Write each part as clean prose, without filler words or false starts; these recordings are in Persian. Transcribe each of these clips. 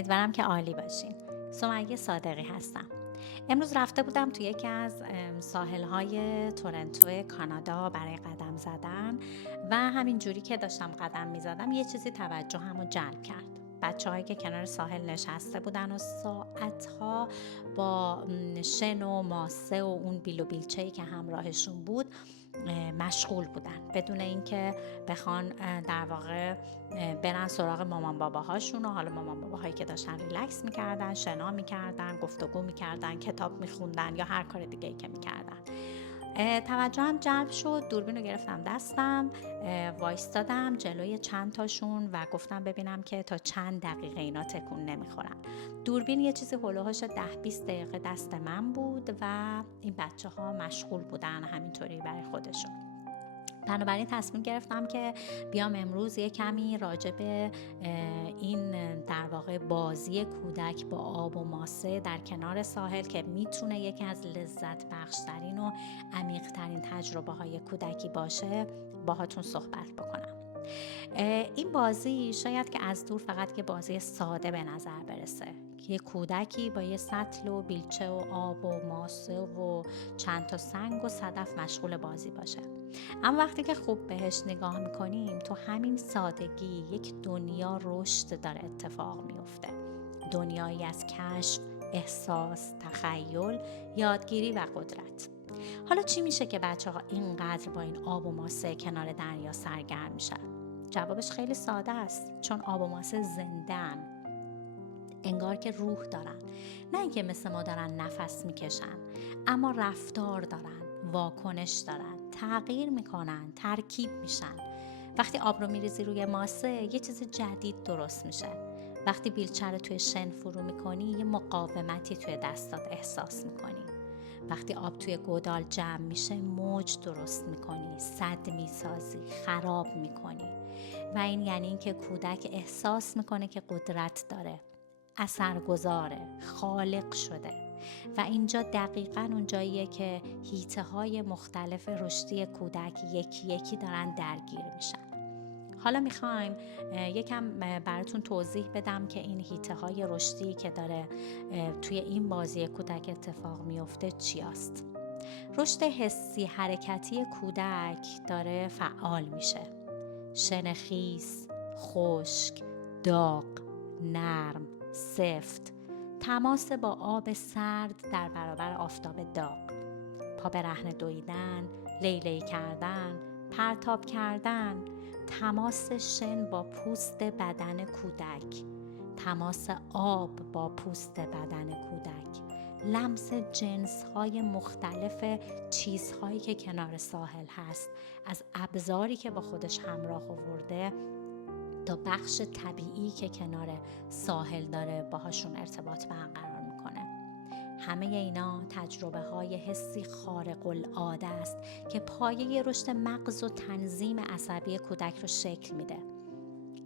امیدوارم که عالی باشین. سمیه صادقی هستم. امروز رفته بودم توی یکی از ساحل‌های تورنتو کانادا برای قدم زدن و همین جوری که داشتم قدم می‌زدم یه چیزی توجهمو جلب کرد. بچه‌هایی که کنار ساحل نشسته بودن و ساعت‌ها با شن و ماسه و اون بیل و بیلچه‌ای که همراهشون بود مشغول بودن، بدون اینکه بخوان در واقع برن سراغ مامان باباهاشون. و حالا مامان باباهایی که داشتن ریلکس میکردن، شنا میکردن، گفتگو میکردن، کتاب میخوندن یا هر کار دیگه‌ای که میکردن. توجهم جلب شد، دوربین رو گرفتم دستم، وایستادم جلوی چند تاشون و گفتم ببینم که تا چند دقیقه اینا تکون نمیخورن. دوربین یه چیزی هلوهاش 10-20 دقیقه دست من بود و این بچه ها مشغول بودن همینطوری برای خودشون. بنابراین تصمیم گرفتم که بیام امروز یه کمی راجع به این در واقع بازی کودک با آب و ماسه در کنار ساحل که میتونه یکی از لذت بخشترین و عمیق‌ترین تجربه های کودکی باشه باهاتون صحبت بکنم. این بازی شاید که از دور فقط یه بازی ساده به نظر برسه، یه کودکی با یه سطل و بیلچه و آب و ماسه و چند تا سنگ و صدف مشغول بازی باشه. اما وقتی که خوب بهش نگاه میکنیم تو همین سادگی یک دنیا رشد داره اتفاق میفته، دنیایی از کشف، احساس، تخیل، یادگیری و قدرت. حالا چی میشه که بچه ها اینقدر با این آب و ماسه کنار دریا سرگرم میشن؟ جوابش خیلی ساده است، چون آب و ماسه زنده‌ان، انگار که روح دارن، نه اینکه مثل ما دارن نفس میکشن، اما رفتار دارن، واکنش دارن، تغییر میکنن، ترکیب میشن. وقتی آب رو میریزی روی ماسه یه چیز جدید درست میشه. وقتی بیلچه رو توی شن فرو میکنی یه مقاومتی توی دستات احساس میکنی. وقتی آب توی گودال جمع میشه موج درست میکنی، سد میسازی، خراب میکنی. و این یعنی این که کودک احساس میکنه که قدرت داره، اثرگذاره، خالق شده. و اینجا دقیقاً اون جاییه که حیطه های مختلف رشدی کودک یکی یکی دارن درگیر میشن. حالا میخوایم یکم براتون توضیح بدم که این حیطه های رشدی که داره توی این بازی کودک اتفاق میفته چی است. رشد حسی حرکتی کودک داره فعال میشه. شن خیس، خشک، داغ، نرم، سفت، تماس با آب سرد در برابر آفتاب داغ، پا به رهن دویدن، لیلی کردن، پرتاب کردن، تماس شن با پوست بدن کودک، تماس آب با پوست بدن کودک، لمس جنس‌های مختلف چیزهایی که کنار ساحل هست، از ابزاری که با خودش همراه آورده تا بخش طبیعی که کنار ساحل داره باهاشون ارتباط برقرار میکنه. همه اینا تجربه های حسی خارق العاده است که پایه رشد مغز و تنظیم عصبی کودک رو شکل میده.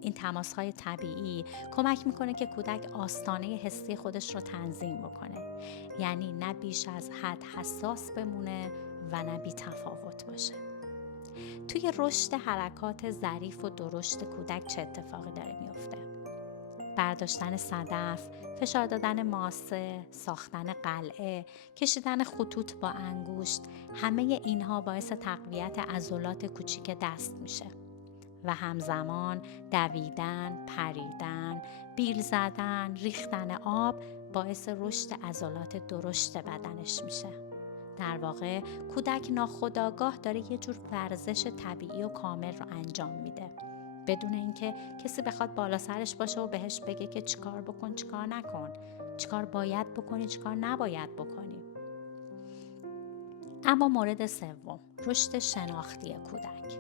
این تماس های طبیعی کمک میکنه که کودک آستانه حسی خودش رو تنظیم بکنه، یعنی نه بیش از حد حساس بمونه و نه بی تفاوت باشه. توی رشد حرکات ظریف و درشت کودک چه اتفاقی داره میفته؟ برداشتن صدف، فشار دادن ماسه، ساختن قلعه، کشیدن خطوط با انگشت، همه اینها باعث تقویت عضلات کوچیک دست میشه و همزمان دویدن، پریدن، بیل زدن، ریختن آب باعث رشد عضلات درشت بدنش میشه. در واقع کودک ناخودآگاه داره یه جور ورزش طبیعی و کامل رو انجام میده، بدون اینکه کسی بخواد بالا سرش باشه و بهش بگه که چیکار بکن چیکار نکن، چیکار باید بکنی چیکار نباید بکنی. اما مورد سوم، رشد شناختی کودک.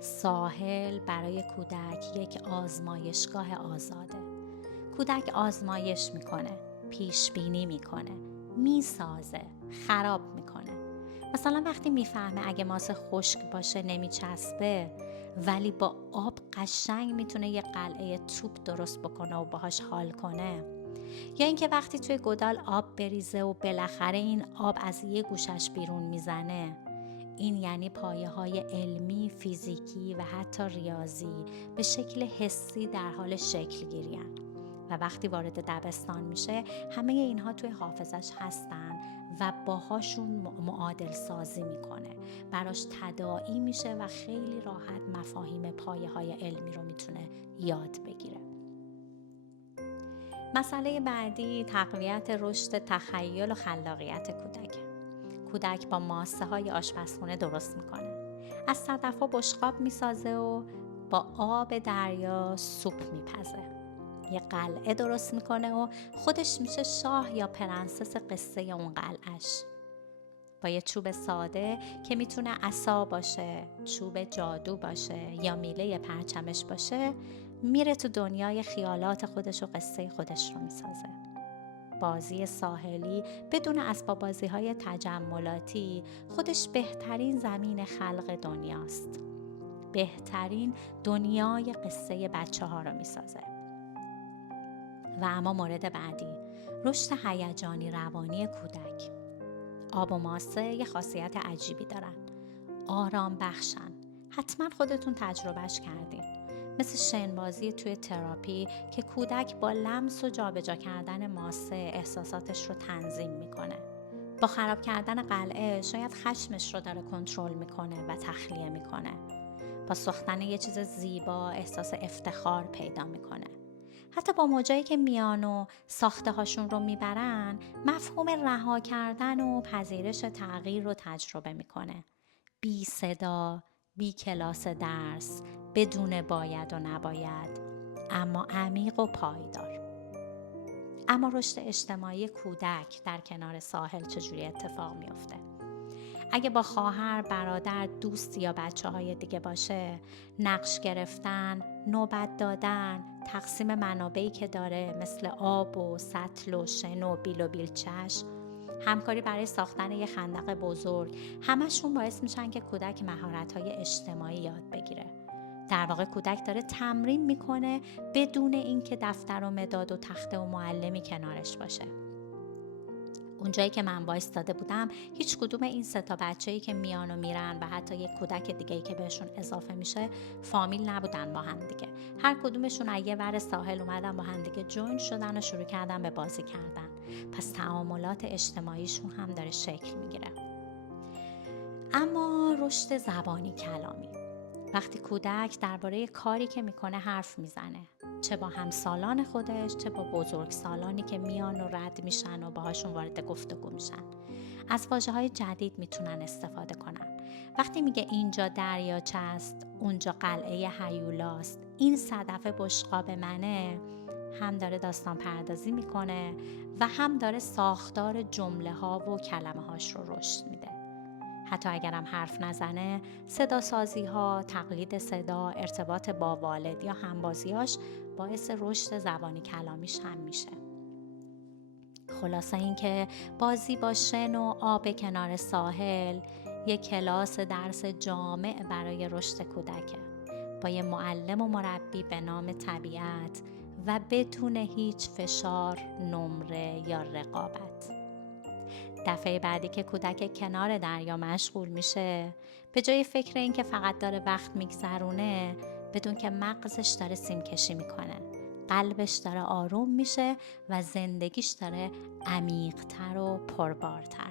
ساحل برای کودک یک آزمایشگاه آزاده. کودک آزمایش میکنه، پیش بینی میکنه، میسازه، خراب میکنه. مثلا وقتی میفهمه اگه ماسه خشک باشه نمیچسبه، ولی با آب قشنگ میتونه یه قلعه توپ درست بکنه و باهاش حال کنه. یا اینکه وقتی توی گودال آب بریزه و بالاخره این آب از یه گوشش بیرون میزنه، این یعنی پایه‌های علمی، فیزیکی و حتی ریاضی به شکل حسی در حال شکل گیری‌اند. و وقتی وارد دبستان میشه همه اینها توی حافظش هستن و باهاشون معادل سازی میکنه، براش تداعی میشه و خیلی راحت مفاهیم پایه‌های علمی رو میتونه یاد بگیره. مسئله بعدی تقویت رشد تخیل و خلاقیت کودک با ماسه های آشپزخونه درست میکنه، از صدف‌ها بشقاب میسازه و با آب دریا سوپ میپزه، یه قلعه درست میکنه و خودش میشه شاه یا پرنسس قصه اون قلعهش. با یه چوب ساده که میتونه عصا باشه، چوب جادو باشه یا میله پرچمش باشه، میره تو دنیای خیالات خودش و قصه خودش رو میسازه. بازی ساحلی بدون اسباب بازی‌های تجملاتی خودش بهترین زمین خلق دنیاست. بهترین دنیای قصه بچه‌ها رو میسازه. و اما مورد بعدی، رشد هیجانی روانی کودک. آب و ماسه یه خاصیت عجیبی دارن. آرام بخشن. حتما خودتون تجربهش کردین. مثل شنبازی توی تراپی که کودک با لمس و جابجا کردن ماسه احساساتش رو تنظیم میکنه. با خراب کردن قلعه شاید خشمش رو داره کنترل میکنه و تخلیه میکنه. با ساختن یه چیز زیبا احساس افتخار پیدا میکنه. حتی با موجایی که میان و ساخته هاشون رو میبرن مفهوم رها کردن و پذیرش تغییر رو تجربه میکنه. بی صدا، بی کلاس درس، بدون باید و نباید، اما عمیق و پایدار. اما رشد اجتماعی کودک در کنار ساحل چجوری اتفاق میفته؟ اگه با خواهر، برادر، دوست یا بچه‌های دیگه باشه، نقش گرفتن، نوبت دادن، تقسیم منابعی که داره مثل آب و سطل و شن و بیل و بیلچش، همکاری برای ساختن یه خندق بزرگ، همشون باعث میشن که کودک مهارت‌های اجتماعی یاد بگیره. در واقع کودک داره تمرین میکنه بدون اینکه دفتر و مداد و تخته و معلمی کنارش باشه. اونجایی که من وایستاده بودم هیچ کدوم این 3 تا بچه‌ای که میان و میرن و حتی یک کودک دیگه‌ای که بهشون اضافه میشه فامیل نبودن با هم دیگه. هر کدومشون از یه ور ساحل اومدن با هم دیگه جوین شدن و شروع کردن به بازی کردن. پس تعاملات اجتماعیشون هم داره شکل میگیره. اما رشد زبانی کلامی، وقتی کودک درباره کاری که میکنه حرف میزنه، چه با همسالان خودش چه با بزرگسالانی که میان و رد میشن و باهاشون وارد گفتگو میشن، از واژه‌های جدید میتونن استفاده کنن. وقتی میگه اینجا دریاچه است، اونجا قلعه هیولاست، این صدف بشقاب منه، هم داره داستان پردازی میکنه و هم داره ساختار جمله ها و کلمه هاش رو رشد میده. حتی اگرم حرف نزنه، صدا سازی ها، تقلید صدا، ارتباط با والد یا همبازیاش باعث رشد زبانی کلامیش هم میشه. خلاصه این که بازی با شن و آب کنار ساحل یک کلاس درس جامع برای رشد کودکه، با یه معلم و مربی به نام طبیعت و بدون هیچ فشار، نمره یا رقابت. دفعه بعدی که کودک کنار دریا مشغول میشه، به جای فکر این که فقط داره وقت میگذرونه، بدون که مغزش داره سیم کشی میکنه، قلبش داره آروم میشه و زندگیش داره عمیق‌تر و پربارتر